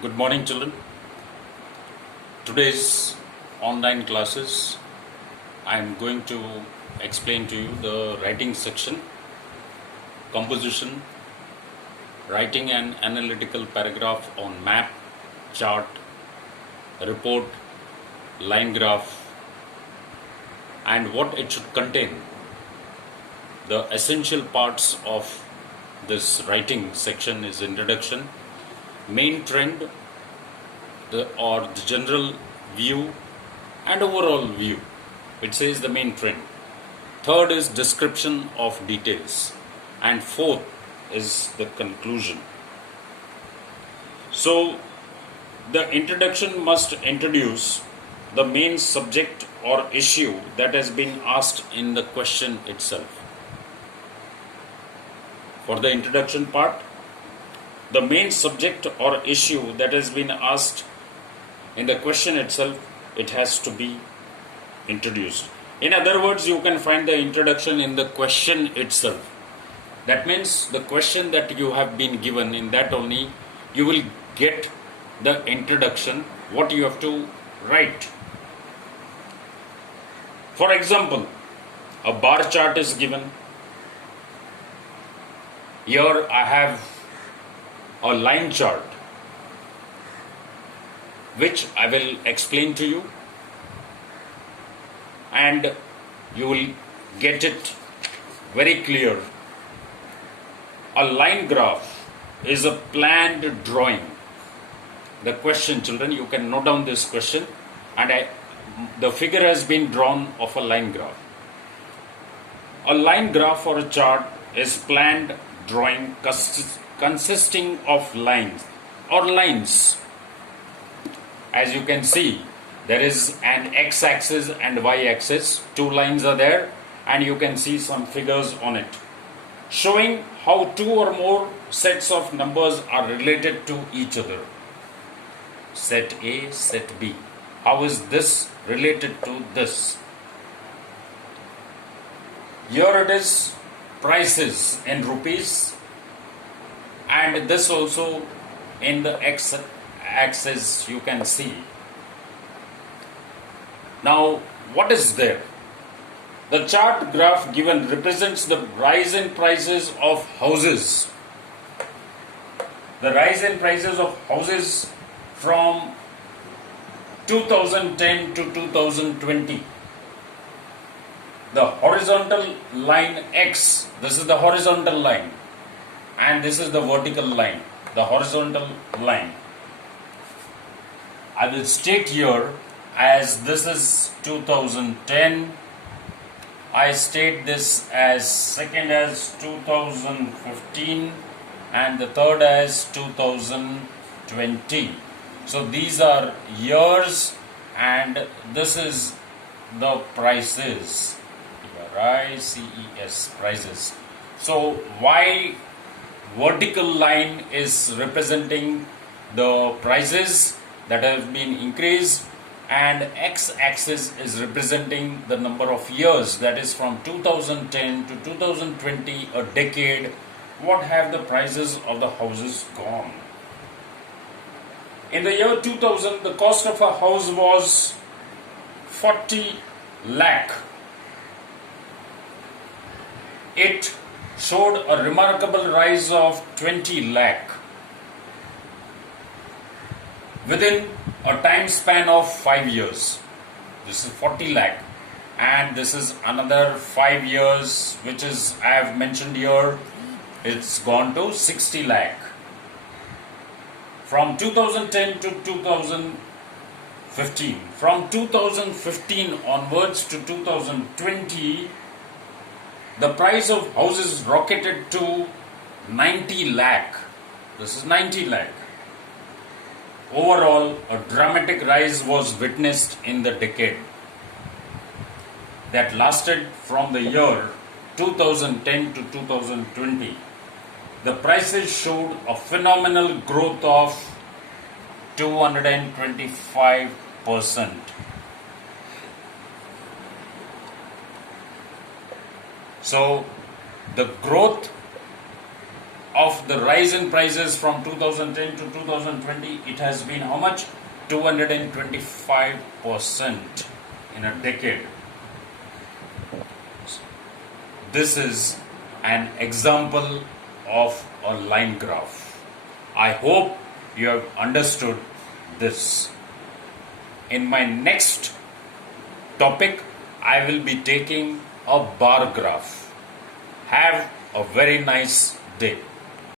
Good morning, children. Today's online classes, I am going to explain to you the writing section, composition, writing an analytical paragraph on map, chart, report, line graph, and what it should contain. The essential parts of this writing section is introduction, main trend, the general view and overall view. It says the main trend. Third is description of details, and fourth is the conclusion. So the introduction must introduce the main subject or issue that has been asked in the question itself. For the introduction part, the main subject or issue that has been asked in the question itself, it has to be introduced. In other words, you can find the introduction in the question itself. That means the question that you have been given, in that only you will get the introduction, what you have to write. For example, a bar chart is given. Here I have a line chart which I will explain to you, and you will get it very clear. A line graph is a planned drawing. The question, children, you can note down this question, and the figure has been drawn of a line graph. A line graph or a chart is planned drawing consisting of lines or lines. As you can see, there is an x-axis and y-axis. Two lines are there, and you can see some figures on it, showing how two or more sets of numbers are related to each other. Set A, set B. How is this related to this? Here it is, prices in rupees, and this also in the x-axis you can see. Now, what is there? The chart graph given represents the rise in prices of houses. The rise in prices of houses from 2010 to 2020. The horizontal line X, this is the horizontal line, and this is the vertical line, the horizontal line. I will state here, as this is 2010, I state this as second as 2015 and the third as 2020. So these are years, and this is the prices. PRICES, prices. So why vertical line is representing the prices that have been increased, and x-axis is representing the number of years, that is from 2010 to 2020, a decade. What have the prices of the houses gone? In the year 2000, the cost of a house was 40 lakh. It showed a remarkable rise of 20 lakh within a time span of 5 years. This is 40 lakh, and this is another 5 years, which is, I have mentioned here, it's gone to 60 lakh. From 2010 to 2015. From 2015 onwards to 2020, the price of houses rocketed to 90 lakh. This is 90 lakh. Overall, a dramatic rise was witnessed in the decade that lasted from the year 2010 to 2020. The prices showed a phenomenal growth of 225%. So the growth of the rise in prices from 2010 to 2020, it has been how much? 225% in a decade. This is an example of a line graph. I hope you have understood this. In my next topic, I will be taking a bar graph. Have a very nice day.